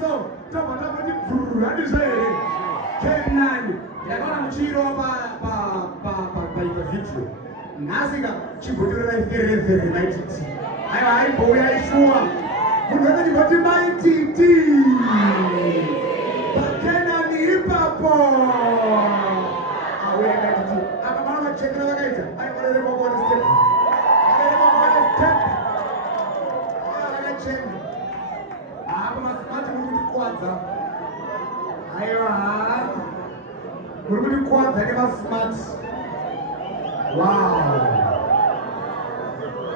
so tabata kuti bhuru handizvaere kenani ndakaona muchiirova pa video nhasika chibhotorera iferefere maititi aiwa aibouya ishuwa munhu akachibvati maititi pakenani ipapo auya maititi apa mana machekera vakaita aivareremakone step vakachena apa masimati muri kutikuwadza aiwa muri kutikuwadza nemasimati wow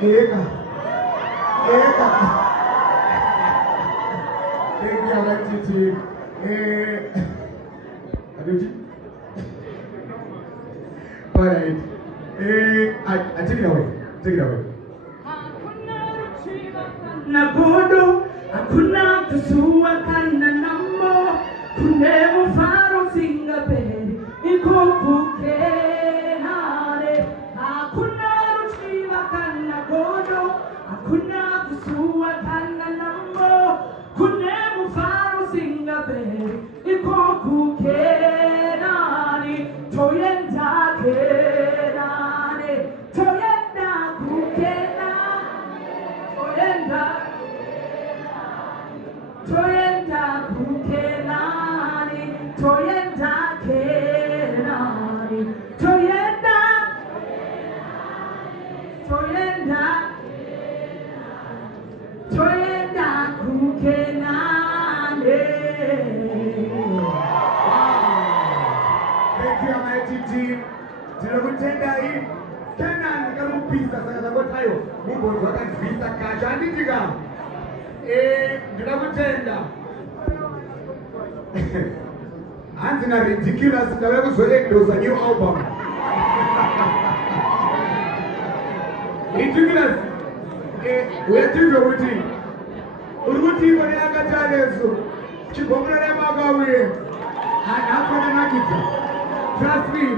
eka thank you maititi adoji all right take it away Nagodo, hakuna kusua kana nambo, kunemo faro singa pende, iko kukenare. Hakuna rushiva kana godo, hakuna kusua kana nambo, kunemo faro singa pende, iko kukenare. Toyenda kenare, toyenda kukenare, toyenda kukenani, toyenda kenani, toyenda kukenani. Thank you maititi tinokutendai kenani kamupisa saka takotayo mumbonzi wakadzivisa kacho handitika ndinoda kutenda hanzi naridiculous ndave kuzoendosa new album ridiculous uyativyo kuti uri kutimba neakataneso chibhomuro remakauye hanhafananakidza trust me